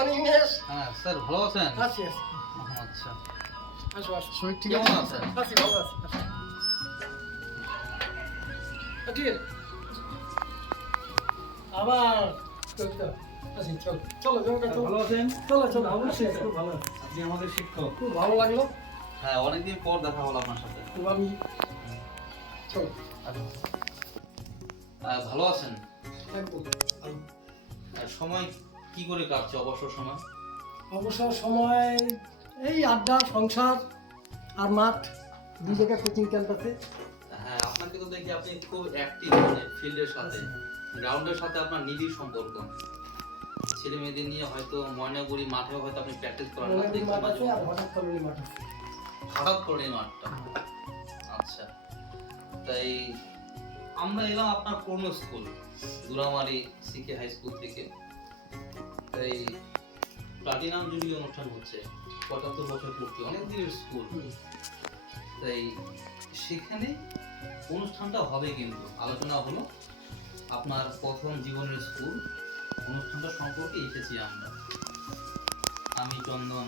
অনিমেষ। হ্যাঁ স্যার, ভালো আছেন? আছি আছি। আচ্ছা, আসো আসো। শরীর ঠিক কেমন আছে? আছেন? আছি ভালো আছি। আসো। ঠিক আছে। আবার আছি, চলো চলো চলো চলো। ভালো আছেন? চলো চলো অবশ্যই খুব ভালো আছি। আপনি আমাদের শিক্ষক। খুব ভালো লাগলো। হ্যাঁ, অনেকদিন পর দেখা হলো আপনার সাথে। তো আমি চলো ভালো আছেন? একদম ভালো। সময় কি করে কাটছে, অবসর সময়? অবসর সময় এই আড্ডা, সংসার আর মাঠ, দুই জায়গায় কোচিং ক্যাম্প আছে। হ্যাঁ, আপনাকে তো দেখি আপনি খুব অ্যাক্টিভ ফিল্ডের সাথে, গ্রাউন্ডের সাথে আপনার নিবিড় সম্পর্ক। ছেলে মেয়েদের নিয়ে হয়তো ময়নাগুড়ি মাঠেও হয়তো আপনি প্র্যাকটিস করেন না, অনেক দেখি মাঠ মাঝে আছে আর হঠাৎ করে মাঠ আছে। হঠাৎ করে এই মাঠটা। আচ্ছা, তাই আমরা এলাম আপনার পুরনো school Duramari CK high school থেকে। তাই প্লাটিনাম জুবিলি অনুষ্ঠান হচ্ছে, ৭৫ বছর পূর্তি, অনেক দিনের স্কুল। তাই সেখানে অনুষ্ঠানটা হবে, কিন্তু আলোচনা হলো আপনার প্রথম জীবনের স্কুল অনুষ্ঠানটা সম্পর্কে এসেছি আমরা। আমি, চন্দন,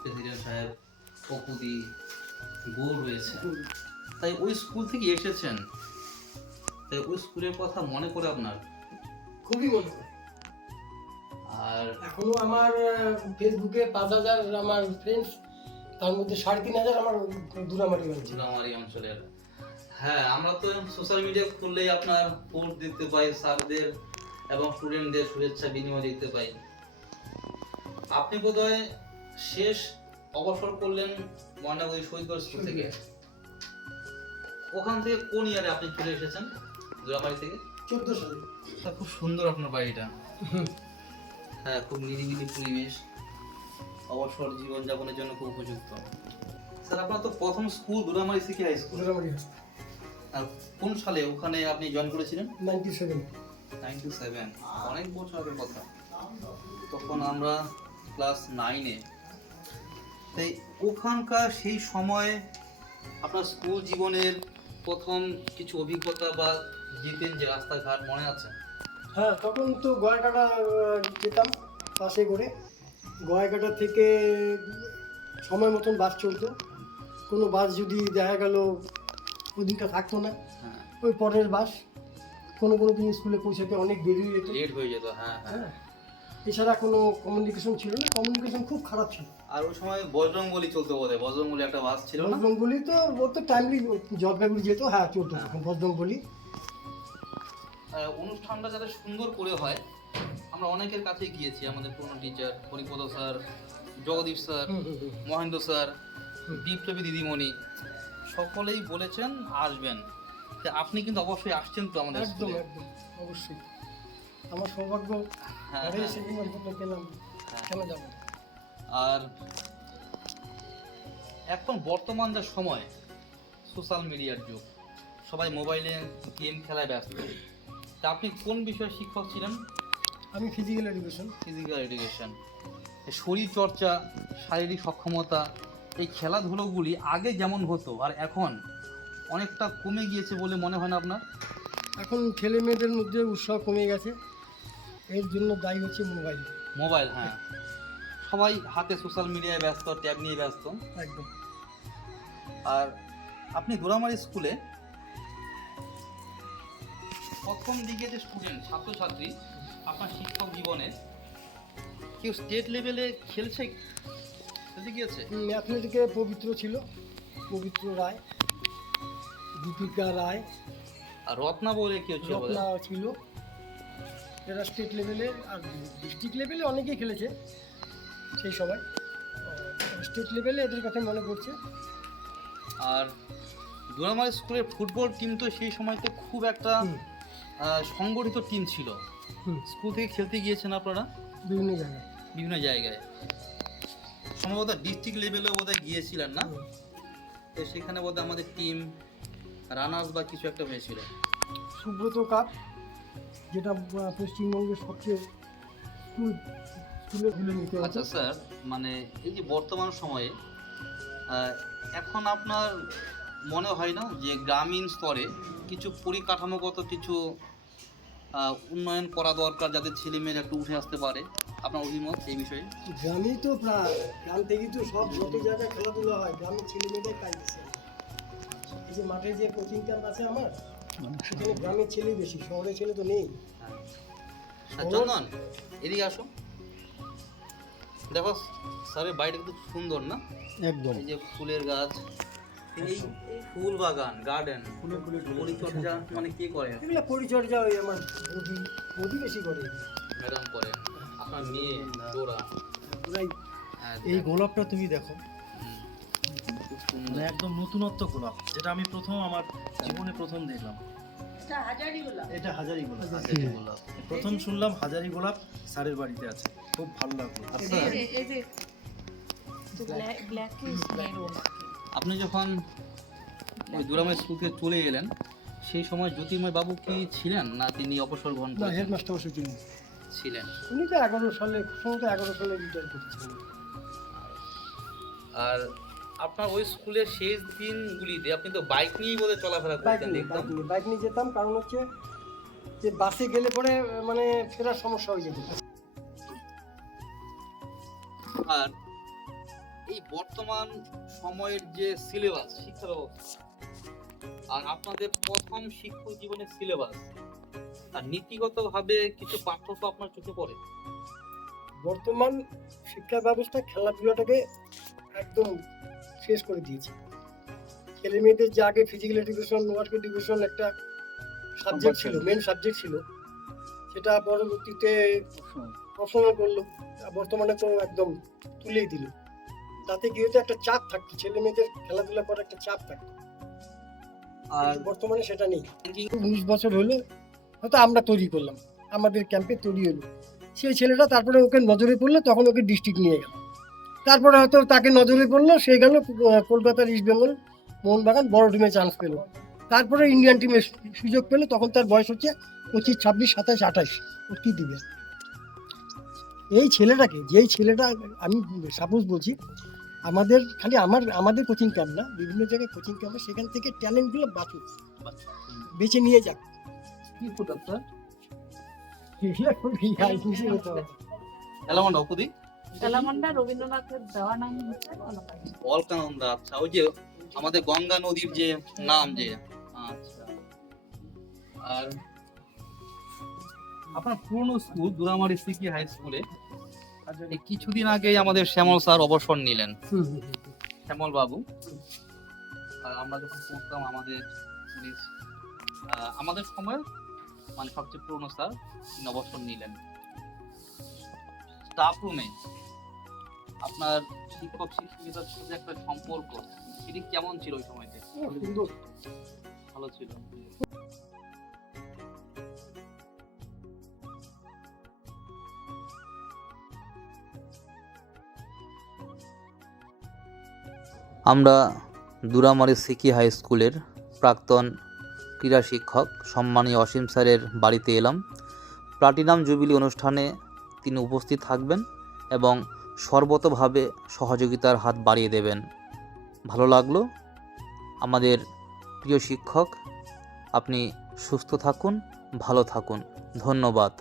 প্রেসিডেন্ট সাহেব, অপুদি, গৌর রয়েছে। তাই ওই স্কুল থেকে এসেছেন, তাই ওই স্কুলের কথা মনে করে আপনার? খুবই মনে হয়। আর এখনো আমার ফেসবুকে ৫,০০০ আমার ফ্রেন্ডস, তার মধ্যে ৩,৫০০ আমার দুরামারি হয়েছে। দুরামারি অঞ্চলের। হ্যাঁ, আমরা তো সোশ্যাল মিডিয়া খুললেই আপনার পোস্ট দেখতে পাই, স্যারদের এবং স্টুডেন্টদের শুভেচ্ছা বিনিময় দেখতে পাই। আপনি বোধহয় শেষ অবসর করলেন ময়নাগুড়ি শহীদগড় স্কুল থেকে। ওখান থেকে কোন ইয়ারে আপনি চলে এসেছেন দুরামারি থেকে? ১৪ সালে। খুব সুন্দর আপনার বাড়িটা। হ্যাঁ, খুব নিরিবিলি পরিবেশ, অবসর জীবনযাপনের জন্য খুব উপযুক্ত। স্যার, আপনার তো প্রথম school Duramari CK high school. Duramari আছে। আর কোন সালে ওখানে আপনি জয়েন করেছিলেন? 97। 97, অনেক বছর আগের কথা। তখন আমরা ক্লাস 9-এ। তাই ওখানকার সেই সময় আপনার স্কুল জীবনের প্রথম কিছু অভিজ্ঞতা বা যেতেন যে রাস্তাঘাট মনে আছে? হ্যাঁ, তখন তো গয়াকাটা যেতাম বাসে করে। গয়াকাটা থেকে সময় মতন বাস চলতো। কোনো বাস যদি দেখা গেল ওদিনটা থাকতো না, হ্যাঁ, ওই পরের বাস। কোনো কোনো দিন স্কুলে পৌঁছাতে অনেক দেরি হয়ে যেত। লেট হয়ে যেত। হ্যাঁ হ্যাঁ। হ্যাঁ, এছাড়া কোনো কমিউনিকেশন ছিল না, কমিউনিকেশন খুব খারাপ ছিল। আর ওই সময় বজরংবলী চলতো বোধহয়, বজরংবলী একটা বাস ছিল না? বজরংবলী তো ও তো টাইমলি জলপাইগুড়ি যেত। হ্যাঁ, চলতো হ্যাঁ। তখন বজরংবলী। অনুষ্ঠানটা যাতে সুন্দর করে হয়, আমরা অনেকের কাছে গিয়েছি, আমাদের পুরনো teacher Haripada sir, Jagdeep sir, Mahendra sir, বিপ্লবী দিদিমণি, সকলেই বলেছেন আসবেন। তা আপনি কিন্তু অবশ্যই আসছেন তো আমাদের একদম স্কুলে? একদম অবশ্যই। আমার সৌভাগ্য হ্যাঁ, ঘরে হ্যাঁ। এসে নিমন্ত্রণ পেলাম, হ্যাঁ। কেন যাবো? আর এখন বর্তমান যা সময়, সোশ্যাল মিডিয়ার যুগ, সবাই মোবাইলে গেম খেলায় ব্যস্ত। তা আপনি কোন বিষয়ে শিক্ষক ছিলেন? আমি ফিজিক্যাল এডুকেশন। Physical education. শরীর চর্চা, শারীরিক সক্ষমতা, এই খেলাধুলোগুলি আগে যেমন হতো আর এখন অনেকটা কমে গিয়েছে বলে মনে হয় না আপনার? এখন ছেলে মেয়েদের মধ্যে উৎসাহ কমে গেছে, এর জন্য দায়ী হচ্ছে মোবাইল। মোবাইল, হ্যাঁ, সবাই হাতে সোশ্যাল মিডিয়ায় ব্যস্ত, ট্যাব নিয়ে ব্যস্ত। একদম। আর আপনি দুরামারি স্কুলে প্রথম দিকে যে স্টুডেন্ট, ছাত্রছাত্রী, আপনার শিক্ষক জীবনে কেউ স্টেট লেভেলে খেলতে গিয়েছে? অ্যাথলেটিকে পবিত্র ছিল, পবিত্র রায়, দীপিকা রায়, আর রত্না বলে কেউ ছিল বোধহয়? রত্না ছিল। এরা স্টেট লেভেলে আর ডিস্ট্রিক্ট লেভেলে অনেকেই খেলেছে সেই সময়। স্টেট লেভেলে এদের কথা মনে পড়ছে। আর দুরামারি স্কুলের ফুটবল টিম তো সেই সময় তো খুব একটা সংগঠিত টিম ছিল। স্কুল থেকে খেলতে গিয়েছেন আপনারা বিভিন্ন জায়গায়। বিভিন্ন জায়গায়, সম্ভবত ডিস্ট্রিক্ট লেভেলেও বোধহয় গিয়েছিলেন না? তো সেখানে বোধহয় আমাদের টিম রানার্স বা কিছু একটা হয়েছিল। সুব্রত কাপ, যেটা পশ্চিমবঙ্গের সবচেয়ে স্কুলে ভুলে নিতে হতো। আচ্ছা স্যার, মানে এই যে বর্তমান সময়ে এখন আপনার মনে হয় না যে গ্রামীণ স্তরে কিছু পরিকাঠামোগত কিছু উন্নয়ন করা দরকার, যাতে ছেলেমেয়েরা একটু উঠে আসতে পারে? আপনার অভিমত এই বিষয়ে? গ্রামে তো প্রায় গ্রাম থেকেই তো সব যত জায়গায় খেলাধুলা হয় গ্রামের ছেলেমেয়েরাই পাইতেছে। এই যে মাঠে যে কোচিং ক্যাম্প আছে আমার, সেখানে গ্রামের ছেলেই বেশি, শহরের ছেলে তো নেই। চন্দন, এদিকে আসো। দেখো স্যারের বাড়িটা কিন্তু সুন্দর না? একদম। এই যে ফুলের গাছ, এই ফুল বাগান, গার্ডেন, পরিচর্যা মানে কে করে? এগুলো পরিচর্যা ওই আমার বৌদি, বৌদি বেশি করে। ম্যাডাম করেন, আপনার মেয়ে ডোরা। ওরাই এই গোলাপটা তুমি দেখো, খুব সুন্দর। মানে একদম নতুনত্ব গোলাপ, যেটা আমি আমার জীবনে প্রথম দেখলাম। এটা হাজারি গোলাপ। হাজারি গোলাপ। প্রথম শুনলাম হাজারি গোলাপ স্যারের বাড়িতে আছে, খুব ভালো লাগলো। আচ্ছা, আপনি যখন ওই দুরামাই স্কুল থেকে চলে এলেন, সেই সময় জ্যোতির্ময় বাবু কি ছিলেন, না তিনি অবসর গ্রহণ না, করেছেন? হেডমাস্টার বসে ছিলেন। ছিলেন। উনি তো 11 সালে, সম্ভবত 11 সালে রিটায়ার করেছিলেন। আর আপনার ওই স্কুলের শেষ দিনগুলিতে আপনি তো বাইক নিয়েই বোধহয় চলাফেরা বাইক করতেন, নিয়ে দেখতাম। বাইক নিয়ে যেতাম, কারণ হচ্ছে যে বাসে গেলে পরে মানে ফেরার সমস্যা হয়ে যেত। আর এই বর্তমান সময়ের যে সিলেবাস, শিক্ষা ব্যবস্থা, আর আপনাদের প্রথম শিক্ষক জীবনের সিলেবাস আর নীতিগতভাবে কিছু পার্থক্য আপনার চোখে পড়ে? বর্তমান শিক্ষা ব্যবস্থা খেলাধুলাটাকে একদম শেষ করে দিয়েছে। ছেলে মেয়েদের যে আগে ফিজিক্যাল এডুকেশন, ওয়ার্ক এডুকেশন একটা সাবজেক্ট ছিল, মেন সাবজেক্ট ছিল, সেটা পরবর্তীতে অপশনাল করলো। বর্তমানে তো একদম তুলেই দিল। তাতে কি হতো, একটা চাপ থাকতো, ছেলে মেয়েদের খেলাধুলা করার একটা চাপ থাকতো। আর আর বর্তমানে সেটা নেই। 19 বছর হলো হয়তো আমরা তৈরি করলাম, আমাদের ক্যাম্পে তৈরি হলো, সেই ছেলেটা তারপরে ওকে নজরে পড়লো, তখন ওকে ডিস্ট্রিক্ট নিয়ে গেল। তারপরে হয়তো তাকে নজরে পড়লো, সে গেল কলকাতার ইস্ট বেঙ্গল মোহনবাগান বড় টিমে চান্স পেলো, তারপরে ইন্ডিয়ান টিমে সুযোগ পেলো। তখন তার বয়স হচ্ছে 25, 26, 27, 28। ও কী দিবে এই ছেলেটাকে? যেই ছেলেটা, আমি সাপোজ বলছি, আমাদের খালি আমাদের কোচিং ক্যাম্প না, বিভিন্ন জায়গায় কোচিং ক্যাম্পে, সেখান থেকে ট্যালেন্টগুলো বাঁচুক, বেছে নিয়ে যাক। কি ফুটার স্যার? এগুলো খুবই হাইফাই হতে হবে। এলামন্ডা অপুদি? এলামন্ডা রবীন্দ্রনাথের দেওয়া নাম হচ্ছে অলকানন্দা। অলকানন্দা। আচ্ছা, ওই যে আমাদের গঙ্গা নদীর যে নাম, যে আচ্ছা। আর আপনার পুরনো স্কুল দুরামারি সিকি হাই স্কুলে এই কিছুদিন আগেই আমাদের শ্যামল স্যার অবসর নিলেন, শ্যামল বাবু। আর আমরা যখন পড়তাম আমাদের আমাদের সময় মানে সবচেয়ে পুরনো স্যার তিনি অবসর নিলেন। স্টাফ রুমে আপনার শিক্ষক শিক্ষিকার সাথে একটা সম্পর্ক, সেটি কেমন ছিল ওই সময়তে? সুন্দর। ভালো ছিল। আমরা দুরামারি সিকি হাই স্কুলের প্রাক্তন ক্রীড়া শিক্ষক সম্মানীয় অসীম স্যারের বাড়িতে এলাম। প্লাটিনাম জুবিলি অনুষ্ঠানে তিনি উপস্থিত থাকবেন এবং সর্বতোভাবে সহযোগিতার হাত বাড়িয়ে দেবেন। ভালো লাগলো। আমাদের প্রিয় শিক্ষক, আপনি সুস্থ থাকুন, ভালো থাকুন। ধন্যবাদ।